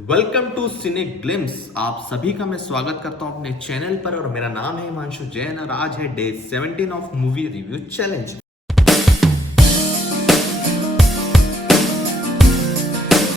Welcome to cine glimpse. आप सभी का मैं स्वागत करता हूं अपने चैनल पर और मेरा नाम है हिमांशु जैन और आज है day 17 of movie review challenge.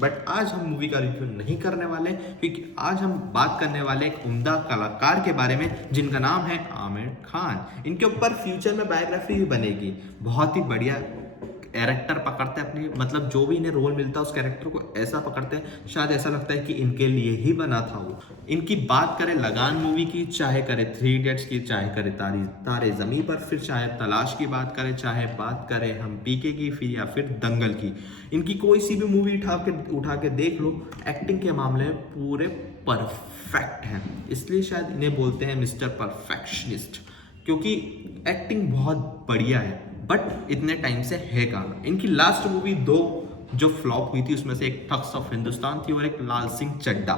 But आज हम मूवी का रिव्यू नहीं करने वाले क्योंकि आज हम बात करने वाले एक उम्दा कलाकार के बारे में जिनका नाम है आमिर खान। इनके ऊपर फ्यूचर में बायोग्राफी भी बनेगी। बहुत ही बढ़िया कैरेक्टर पकड़ते हैं अपनी, मतलब जो भी इन्हें रोल मिलता है उस कैरेक्टर को ऐसा पकड़ते हैं, शायद ऐसा लगता है कि इनके लिए ही बना था वो। इनकी बात करें लगान मूवी की, चाहे करे थ्री इडियट्स की, चाहे करे तारे जमी पर, फिर चाहे तलाश की बात करें, चाहे बात करें हम पीके की, फिर या फिर दंगल की, इनकी कोई सी भी मूवी उठा के देख लो, एक्टिंग के मामले में पूरे परफेक्ट हैं। इसलिए शायद इन्हें बोलते हैं मिस्टर परफेक्शनिस्ट, क्योंकि एक्टिंग बहुत बढ़िया है। बट इतने टाइम से है कहाँ। इनकी लास्ट मूवी दो जो फ्लॉप हुई थी, उसमें से एक ठग्स ऑफ हिंदुस्तान थी और एक लाल सिंह चड्ढा।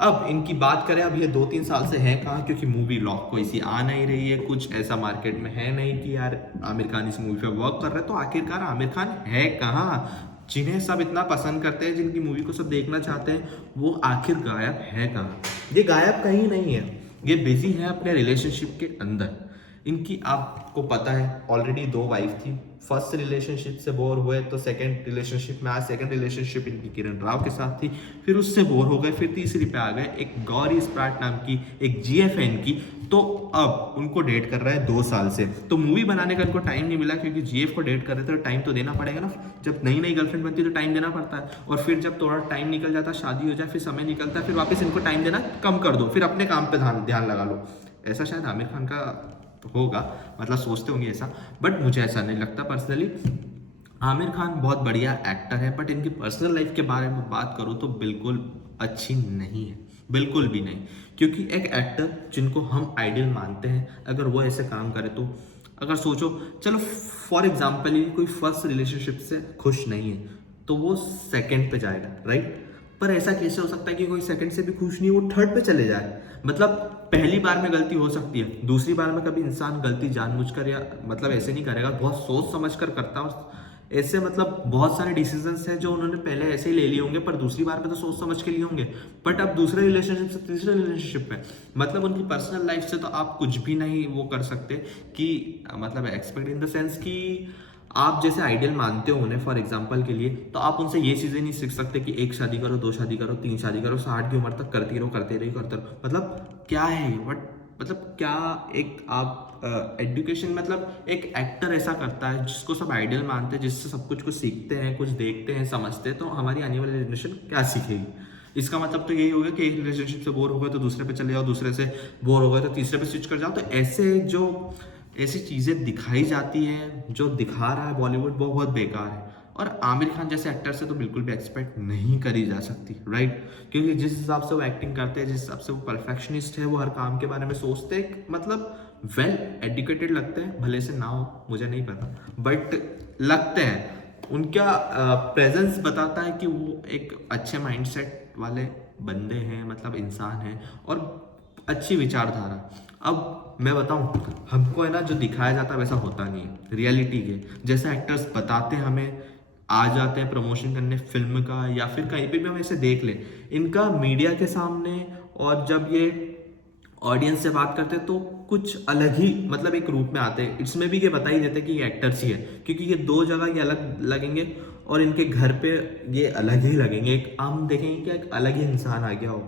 अब इनकी बात करें, अब ये 2-3 साल से है कहाँ, क्योंकि मूवी लॉक कोई सी आ नहीं रही है, कुछ ऐसा मार्केट में है नहीं कि यार आमिर खान इस मूवी पे वर्क कर रहे हैं। तो आखिरकार आमिर खान है कहाँ, जिन्हें सब इतना पसंद करते हैं, जिनकी मूवी को सब देखना चाहते हैं, वो आखिर गायब है कहाँ। ये गायब कहीं नहीं है, ये बिजी है अपने रिलेशनशिप के अंदर। इनकी आपको पता है ऑलरेडी 2 वाइफ थी। फर्स्ट रिलेशनशिप से बोर हुए तो सेकंड रिलेशनशिप में आए। सेकंड रिलेशनशिप इनकी किरण राव के साथ थी, फिर उससे बोर हो गए, फिर तीसरी पे आ गए एक गौरी स्प्राट नाम की, एक जीएफएन की। तो अब उनको डेट कर रहा है 2 साल से। तो मूवी बनाने का इनको टाइम नहीं मिला, क्योंकि जीएफ को डेट कर रहे थे तो टाइम तो देना पड़ेगा ना। जब नई नई गर्लफ्रेंड बनती है तो टाइम देना पड़ता है, और फिर जब थोड़ा टाइम निकल जाता है, शादी हो जाए, फिर समय निकलता है, फिर वापस इनको टाइम देना कम कर दो, फिर अपने काम पे ध्यान लगा लो। ऐसा शायद आमिर खान का होगा, मतलब सोचते होंगे ऐसा, बट मुझे ऐसा नहीं लगता पर्सनली। आमिर खान बहुत बढ़िया एक्टर है, बट इनकी पर्सनल लाइफ के बारे में बात करूँ तो बिल्कुल अच्छी नहीं है, बिल्कुल भी नहीं। क्योंकि एक एक्टर जिनको हम आइडियल मानते हैं, अगर वो ऐसे काम करे तो अगर सोचो, चलो फॉर एग्जाम्पल ही कोई फर्स्ट रिलेशनशिप से खुश नहीं है तो वो सेकंड पे जाएगा, राइट। पर ऐसा कैसे हो सकता है कि कोई सेकंड से भी खुश नहीं, वो थर्ड पे चले जाए। मतलब पहली बार में गलती हो सकती है, दूसरी बार में कभी इंसान गलती जानबूझकर या मतलब ऐसे नहीं करेगा, बहुत सोच समझ कर करता है। ऐसे मतलब बहुत सारे डिसीजंस हैं जो उन्होंने पहले ऐसे ही ले लिए होंगे, पर दूसरी बार पे तो सोच समझ के लिए होंगे। बट अब दूसरे रिलेशनशिप से तीसरे रिलेशनशिप में, मतलब उनकी पर्सनल लाइफ से तो आप कुछ भी नहीं वो कर सकते कि मतलब एक्सपेक्ट इन द सेंस कि आप जैसे आइडियल मानते हो उन्हें फॉर एग्जाम्पल के लिए, तो आप उनसे ये चीज़ें नहीं सीख सकते कि 1 शादी करो, 2 शादी करो, 3 शादी करो, 60 की उम्र तक करते रहो करते रहो करते रहो। मतलब क्या है ये, बट मतलब क्या एक आप एजुकेशन, मतलब एक एक्टर ऐसा करता है जिसको सब आइडियल मानते हैं, जिससे सब कुछ सीखते हैं, कुछ देखते हैं, समझते हैं, तो हमारी आने वाली जनरेशन क्या सीखेगी। इसका मतलब तो यही होगा कि एक रिलेशनशिप से बोर हो गए तो दूसरे पे चले जाओ, दूसरे से बोर हो गए तो तीसरे पे स्विच कर जाओ। तो ऐसी चीज़ें दिखाई जाती हैं, जो दिखा रहा है बॉलीवुड, वो बहुत बेकार है। और आमिर खान जैसे एक्टर से तो बिल्कुल भी एक्सपेक्ट नहीं करी जा सकती, राइट। क्योंकि जिस हिसाब से वो एक्टिंग करते हैं, जिस हिसाब से वो परफेक्शनिस्ट है, वो हर काम के बारे में सोचते हैं, मतलब वेल एजुकेटेड लगते हैं, भले से ना हो मुझे नहीं पता, बट लगते हैं। उनका प्रेजेंस बताता है कि वो एक अच्छे माइंडसेट वाले बंदे हैं, मतलब इंसान हैं, और अच्छी विचारधारा। अब मैं बताऊं, हमको है ना जो दिखाया जाता है वैसा होता नहीं है रियलिटी के। जैसे एक्टर्स बताते हैं हमें, आ जाते हैं प्रमोशन करने फिल्म का या फिर कहीं पे भी हम ऐसे देख ले, इनका मीडिया के सामने और जब ये ऑडियंस से बात करते हैं तो कुछ अलग ही, मतलब एक रूप में आते हैं। इसमें भी ये बता ही देते हैं कि ये एक्टर्स ही है, क्योंकि ये 2 जगह ये अलग लगेंगे और इनके घर पे ये अलग ही लगेंगे। एक हम देखेंगे कि एक अलग ही इंसान आ गया हो,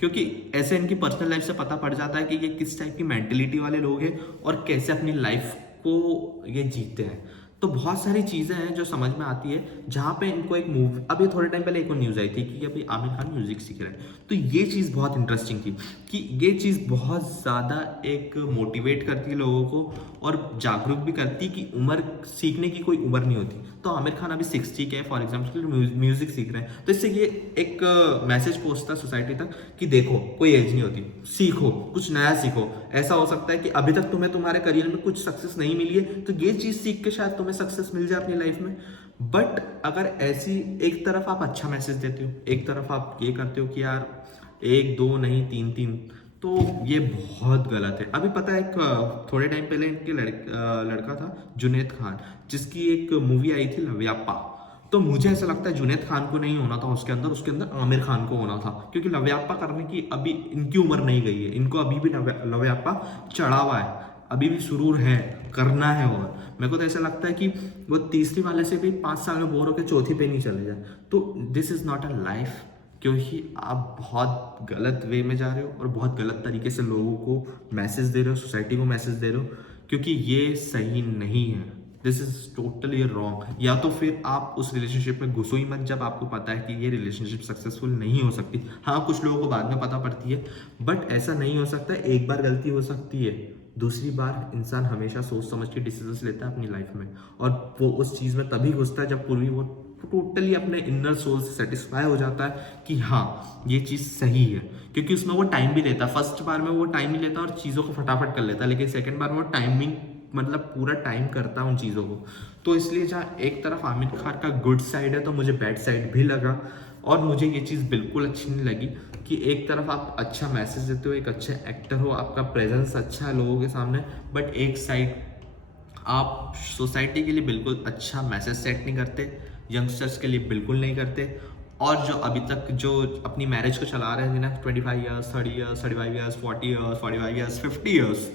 क्योंकि ऐसे इनकी पर्सनल लाइफ से पता पड़ जाता है कि ये किस टाइप की मेंटेलिटी वाले लोग हैं और कैसे अपनी लाइफ को ये जीते हैं। तो बहुत सारी चीज़ें हैं जो समझ में आती है, जहाँ पे इनको एक मूव, अभी थोड़े टाइम पहले एक और न्यूज़ आई थी कि अभी आमिर खान म्यूजिक सीख रहे हैं। तो ये चीज़ बहुत इंटरेस्टिंग थी कि ये चीज़ बहुत ज़्यादा एक मोटिवेट करती है लोगों को और जागरूक भी करती है कि उम्र, सीखने की कोई उम्र नहीं होती। तो आमिर खान अभी 60 के, फॉर एग्जाम्पल म्यूजिक सीख रहे हैं, तो इससे ये एक मैसेज पहुंचता है सोसाइटी तक कि देखो कोई एज नहीं होती, सीखो, कुछ नया सीखो। ऐसा हो सकता है कि अभी तक तुम्हें तुम्हारे करियर में कुछ सक्सेस नहीं मिली है, तो ये चीज़ सीख के शायद तुम्हें सक्सेस मिल जाए अपनी लाइफ में। बट अगर ऐसी एक तरफ आप अच्छा मैसेज देते हो, एक तरफ आप ये करते हो कि यार 1 2 नहीं 3 3, तो ये बहुत गलत है। अभी पता है, एक थोड़े टाइम पहले इनके लड़का था जुनैद खान, जिसकी एक मूवी आई थी लव्यापा। तो मुझे ऐसा लगता है जुनैद खान को नहीं होना था उसके अंदर आमिर खान को होना था, क्योंकि लव्यापा करने की अभी इनकी उम्र नहीं गई है, इनको अभी भी लव्यापा चढ़ा हुआ है, अभी भी सुरूर है, करना है। और मेरे को तो ऐसा लगता है कि वो तीसरी वाले से भी 5 साल में बोर होकर चौथी पे नहीं चले जाए। तो this is not a life, क्योंकि आप बहुत गलत वे में जा रहे हो और बहुत गलत तरीके से लोगों को मैसेज दे रहे हो, सोसाइटी को मैसेज दे रहे हो, क्योंकि ये सही नहीं है। This is totally wrong. या तो फिर आप उस रिलेशनशिप में घुसो ही मत जब आपको पता है कि ये रिलेशनशिप सक्सेसफुल नहीं हो सकती। हाँ, कुछ लोगों को बाद में पता पड़ती है, बट ऐसा नहीं हो सकता। एक बार गलती हो सकती है, दूसरी बार इंसान हमेशा सोच समझ के डिसीजन लेता है अपनी लाइफ में, और वो उस चीज़ में तभी घुसता है जब पूरी वो टोटली अपने इनर सोल से सेटिस्फाई हो जाता है कि हाँ ये चीज़ सही है। क्योंकि उसमें वो टाइम भी लेता है, फर्स्ट बार में वो टाइम ही लेता है और चीज़ों को फटाफट कर लेता है, लेकिन सेकंड बार में वो टाइमिंग मतलब पूरा टाइम करता है उन चीज़ों को। तो इसलिए जहाँ एक तरफ आमिर खान का गुड साइड है, तो मुझे बैड साइड भी लगा, और मुझे ये चीज़ बिल्कुल अच्छी नहीं लगी कि एक तरफ आप अच्छा मैसेज देते हो, एक अच्छे एक्टर हो, आपका प्रेजेंस अच्छा है लोगों के सामने, बट एक साइड आप सोसाइटी के लिए बिल्कुल अच्छा मैसेज सेट नहीं करते, यंगस्टर्स के लिए बिल्कुल नहीं करते। और जो अभी तक जो अपनी मैरिज को चला रहे हैं जिन्हें 25 years, 30 years, 35 years, 40 years, 45 years, 50 years,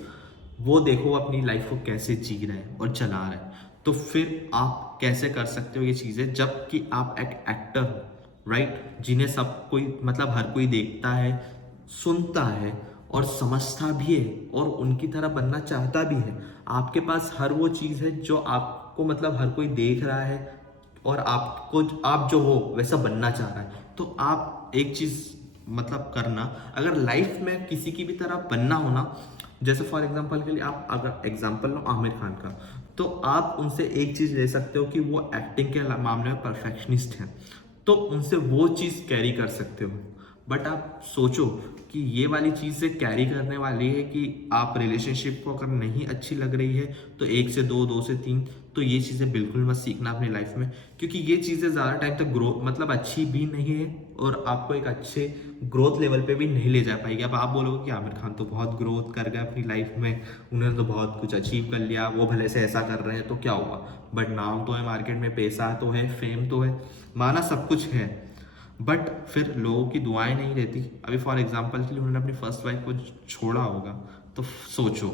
वो देखो अपनी लाइफ को कैसे जी रहे हैं और चला रहे हैं। तो फिर आप कैसे कर सकते हो ये चीज़ें, जबकि आप एक एक्टर हो, राइट, जिन्हें सब कोई मतलब हर कोई देखता है, सुनता है और समझता भी है और उनकी तरह बनना चाहता भी है। आपके पास हर वो चीज़ है जो आपको मतलब हर कोई देख रहा है और आपको आप जो हो वैसा बनना चाह रहा है। तो आप एक चीज़ मतलब करना, अगर लाइफ में किसी की भी तरह बनना हो ना, जैसे फॉर एग्जांपल के लिए आप अगर एग्जांपल लो आमिर खान का, तो आप उनसे एक चीज़ ले सकते हो कि वो एक्टिंग के मामले में परफेक्शनिस्ट हैं, तो उनसे वो चीज़ कैरी कर सकते हो। बट आप सोचो कि ये वाली चीज़ से कैरी करने वाली है कि आप रिलेशनशिप को अगर नहीं अच्छी लग रही है तो 1 से 2, 2 से 3, तो ये चीज़ें बिल्कुल मत सीखना अपनी लाइफ में, क्योंकि ये चीज़ें ज़्यादा टाइम तक ग्रो मतलब अच्छी भी नहीं है और आपको एक अच्छे ग्रोथ लेवल पे भी नहीं ले जा पाएगी। अब आप बोलोगे कि आमिर खान तो बहुत ग्रोथ कर गए अपनी लाइफ में, उन्होंने तो बहुत कुछ अचीव कर लिया, वो भले से ऐसा कर रहे हैं तो क्या हुआ, बट नाम तो है मार्केट में, पैसा तो है, फेम तो है, माना सब कुछ है, बट फिर लोगों की दुआएं नहीं रहती। अभी फॉर एग्जांपल के लिए उन्होंने अपनी फर्स्ट वाइफ को छोड़ा होगा, तो सोचो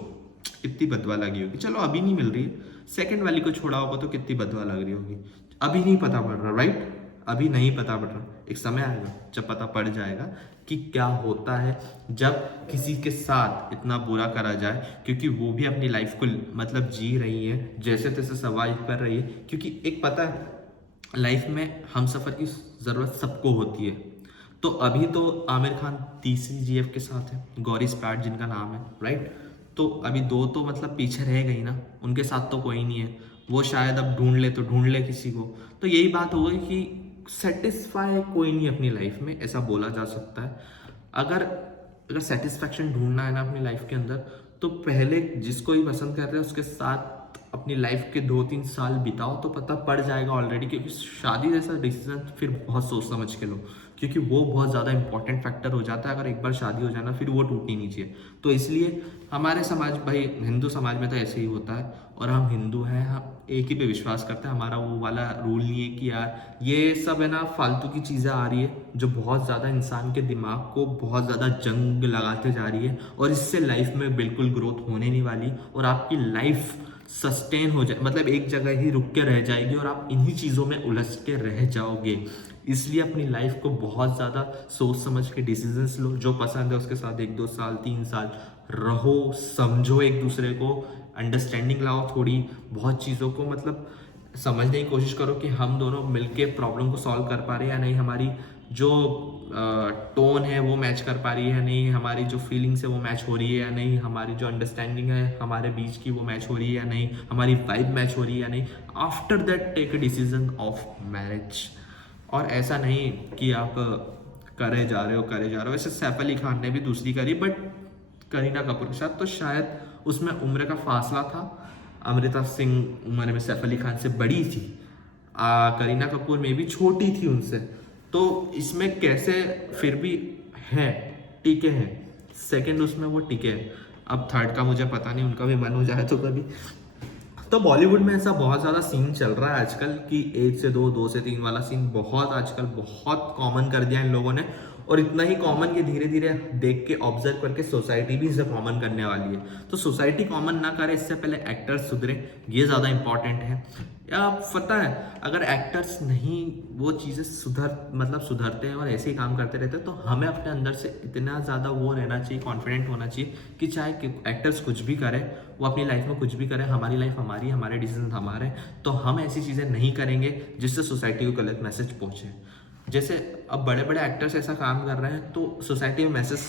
कितनी बदवा लगी होगी। चलो अभी नहीं मिल रही है, सेकंड वाली को छोड़ा होगा तो कितनी बदवा लग रही होगी। अभी नहीं पता पड़ रहा, राइट, अभी नहीं पता पड़ रहा, एक समय आएगा जब पता पड़ जाएगा कि क्या होता है जब किसी के साथ इतना बुरा करा जाए, क्योंकि वो भी अपनी लाइफ को मतलब जी रही है, जैसे तैसे सर्वाइव कर रही है। क्योंकि एक पता है लाइफ में हम सफ़र की ज़रूरत सबको होती है। तो अभी तो आमिर खान तीसरी जीएफ के साथ है, गौरी स्पैट जिनका नाम है, राइट। तो अभी 2 तो मतलब पीछे रह गई ना, उनके साथ तो कोई नहीं है, वो शायद अब ढूंढ ले किसी को। तो यही बात हो गई कि सेटिस्फाई कोई नहीं अपनी लाइफ में, ऐसा बोला जा सकता है। अगर अगर सेटिस्फैक्शन ढूंढना है ना अपनी लाइफ के अंदर, तो पहले जिसको ही पसंद कर रहे हैं उसके साथ अपनी लाइफ के 2-3 साल बिताओ, तो पता पड़ जाएगा ऑलरेडी। क्योंकि शादी जैसा डिसीजन फिर बहुत सोच समझ के लो, क्योंकि वो बहुत ज़्यादा इंपॉर्टेंट फैक्टर हो जाता है। अगर एक बार शादी हो जाना फिर वो टूटनी नहीं चाहिए। तो इसलिए हमारे समाज, भाई हिंदू समाज में तो ऐसे ही होता है, और हम हिंदू हैं, हम एक ही पे विश्वास करते हैं। हमारा वो वाला रूल नहीं है कि यार ये सब है ना फालतू की चीज़ें आ रही है जो बहुत ज़्यादा इंसान के दिमाग को बहुत ज़्यादा जंग लगाते जा रही है, और इससे लाइफ में बिल्कुल ग्रोथ होने नहीं वाली, और आपकी लाइफ सस्टेन हो जाए मतलब एक जगह ही रुक के रह जाएगी और आप इन्हीं चीज़ों में उलझ के रह जाओगे। इसलिए अपनी लाइफ को बहुत ज़्यादा सोच समझ के डिसीजंस लो, जो पसंद है उसके साथ 1-2 साल 3 साल रहो, समझो एक दूसरे को, अंडरस्टैंडिंग लाओ थोड़ी, बहुत चीज़ों को मतलब समझने की कोशिश करो कि हम दोनों मिलके प्रॉब्लम को सॉल्व कर पा रहे हैं या नहीं, हमारी जो टोन है वो मैच कर पा रही है या नहीं, हमारी जो फीलिंग्स है वो मैच हो रही है या नहीं, हमारी जो अंडरस्टैंडिंग है हमारे बीच की वो मैच हो रही है या नहीं, हमारी वाइब मैच हो रही है या नहीं। After that take a decision of marriage. और ऐसा नहीं कि आप करे जा रहे हो। वैसे सैफ अली खान ने भी दूसरी करी, बट करीना कपूर के साथ, तो शायद उसमें उम्र का फासला था। अमृता सिंह उम्र में सैफ अली खान से बड़ी थी, करीना कपूर में भी छोटी थी उनसे। तो इसमें कैसे फिर भी है, टिके हैं, सेकंड उसमें वो टिके हैं। अब थर्ड का मुझे पता नहीं, उनका भी मन हो जाए तो कभी। तो बॉलीवुड में ऐसा बहुत ज़्यादा सीन चल रहा है आजकल कि 1 से 2, 2 से 3 वाला सीन बहुत आजकल बहुत कॉमन कर दिया इन लोगों ने। और इतना ही कॉमन कि धीरे धीरे देख के ऑब्जर्व करके सोसाइटी भी इसे कॉमन करने वाली है। तो सोसाइटी कॉमन ना करे इससे पहले एक्टर्स सुधरे, ये ज़्यादा इंपॉर्टेंट है। या पता है, अगर एक्टर्स नहीं वो चीज़ें सुधरते हैं और ऐसे ही काम करते रहते हैं, तो हमें अपने अंदर से इतना ज़्यादा वो रहना चाहिए, कॉन्फिडेंट होना चाहिए कि चाहे एक्टर्स कुछ भी करें, वो अपनी लाइफ में कुछ भी करें, हमारी लाइफ हमारी, हमारे डिसीजन हमारे, तो हम ऐसी चीज़ें नहीं करेंगे जिससे सोसाइटी को गलत मैसेज पहुँचे। जैसे अब बड़े बड़े एक्टर्स ऐसा काम कर रहे हैं तो सोसाइटी में मैसेज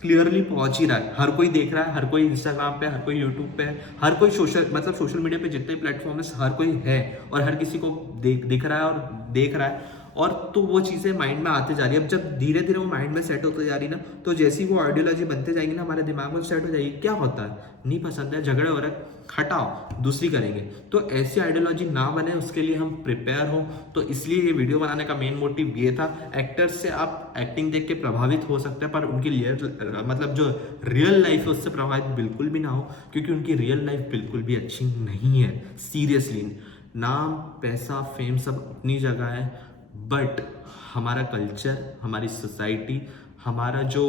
क्लियरली पहुंच ही रहा है, हर कोई देख रहा है, हर कोई इंस्टाग्राम पे, हर कोई यूट्यूब पे, हर कोई सोशल मीडिया पे जितने प्लेटफॉर्म है हर कोई है और हर किसी को दिख रहा है और देख रहा है। और तो वो चीज़ें माइंड में आते जा रही है। अब जब धीरे धीरे वो माइंड में सेट होते जा रही है ना, तो जैसी वो आइडियोलॉजी बनते जाएगी ना, हमारे दिमाग में सेट हो जाएगी। क्या होता है, नहीं पसंद है, झगड़े हो रहे, हटाओ, दूसरी करेंगे। तो ऐसी आइडियोलॉजी ना बने उसके लिए हम प्रिपेयर हो। तो इसलिए ये वीडियो बनाने का मेन मोटिव ये था। एक्टर्स से आप एक्टिंग देख के प्रभावित हो सकते हैं, पर उनकी जो रियल लाइफ है उससे प्रभावित बिल्कुल भी ना हो, क्योंकि उनकी रियल लाइफ बिल्कुल भी अच्छी नहीं है। सीरियसली, नाम, पैसा, फेम सब अपनी जगह है, बट हमारा कल्चर, हमारी सोसाइटी, हमारा जो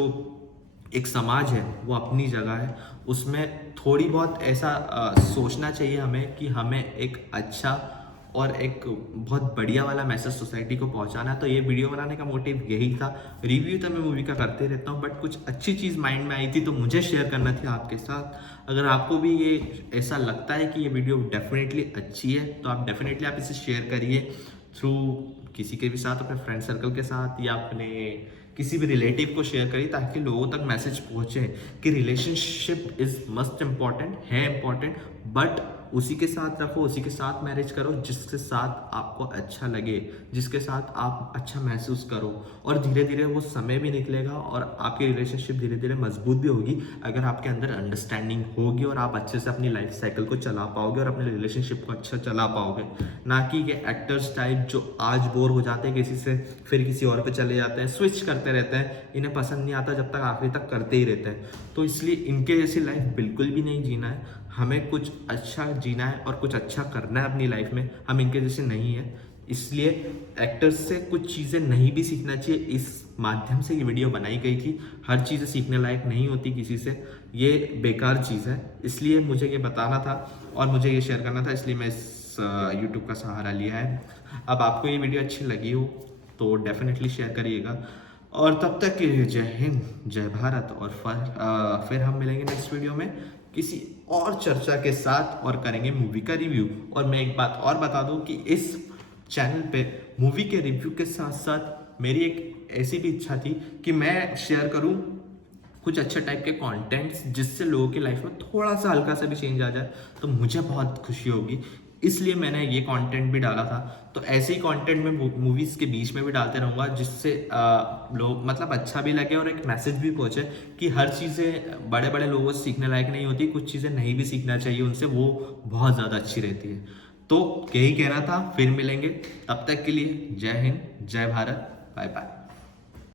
एक समाज है वो अपनी जगह है। उसमें थोड़ी बहुत ऐसा सोचना चाहिए हमें कि हमें एक अच्छा और एक बहुत बढ़िया वाला मैसेज सोसाइटी को पहुंचाना है। तो ये वीडियो बनाने का मोटिव यही था। रिव्यू तो मैं मूवी का करते रहता हूँ, बट कुछ अच्छी चीज़ माइंड में आई थी तो मुझे शेयर करना थी आपके साथ। अगर आपको भी ये ऐसा लगता है कि ये वीडियो डेफिनेटली अच्छी है, तो आप डेफिनेटली आप इसे शेयर करिए थ्रू किसी के भी साथ, अपने फ्रेंड सर्कल के साथ या अपने किसी भी रिलेटिव को शेयर करिए, ताकि लोगों तक मैसेज पहुंचे कि रिलेशनशिप इज मस्ट इम्पॉर्टेंट है, बट उसी के साथ रखो, उसी के साथ मैरिज करो जिसके साथ आपको अच्छा लगे, जिसके साथ आप अच्छा महसूस करो। और धीरे धीरे वो समय भी निकलेगा और आपकी रिलेशनशिप धीरे धीरे मजबूत भी होगी, अगर आपके अंदर अंडरस्टैंडिंग होगी और आप अच्छे से अपनी लाइफ साइकिल को चला पाओगे और अपने रिलेशनशिप को अच्छा चला पाओगे। ना कि ये एक्टर्स टाइप जो आज बोर हो जाते हैं किसी से, फिर किसी और पे चले जाते हैं, स्विच करते रहते हैं, इन्हें पसंद नहीं आता, जब तक आखिरी तक करते ही रहते हैं। तो इसलिए इनके जैसी लाइफ बिल्कुल भी नहीं जीना है, हमें कुछ अच्छा जीना है और कुछ अच्छा करना है अपनी लाइफ में। हम इनके जैसे नहीं है, इसलिए एक्टर्स से कुछ चीज़ें नहीं भी सीखना चाहिए। इस माध्यम से ये वीडियो बनाई गई थी। हर चीज़ें सीखने लायक नहीं होती किसी से, ये बेकार चीज़ है। इसलिए मुझे ये बताना था और मुझे ये शेयर करना था, इसलिए मैं इस यूट्यूब का सहारा लिया है। अब आपको ये वीडियो अच्छी लगी हो तो डेफिनेटली शेयर करिएगा। और तब तक के लिए जय हिंद, जय भारत। और फिर हम मिलेंगे नेक्स्ट वीडियो में किसी और चर्चा के साथ और करेंगे मूवी का रिव्यू। और मैं एक बात और बता दूं कि इस चैनल पे मूवी के रिव्यू के साथ साथ मेरी एक ऐसी भी इच्छा थी कि मैं शेयर करूं कुछ अच्छे टाइप के कंटेंट्स, जिससे लोगों की लाइफ में थोड़ा सा हल्का सा भी चेंज आ जाए, तो मुझे बहुत खुशी होगी। इसलिए मैंने ये कंटेंट भी डाला था। तो ऐसे ही कंटेंट मैं मूवीज़ के बीच में भी डालते रहूँगा, जिससे लोग अच्छा भी लगे और एक मैसेज भी पहुँचे कि हर चीज़ें बड़े बड़े लोगों से सीखने लायक नहीं होती, कुछ चीज़ें नहीं भी सीखना चाहिए उनसे, वो बहुत ज़्यादा अच्छी रहती है। तो यही कहना था, फिर मिलेंगे, तब तक के लिए जय हिंद, जय भारत, बाय बाय।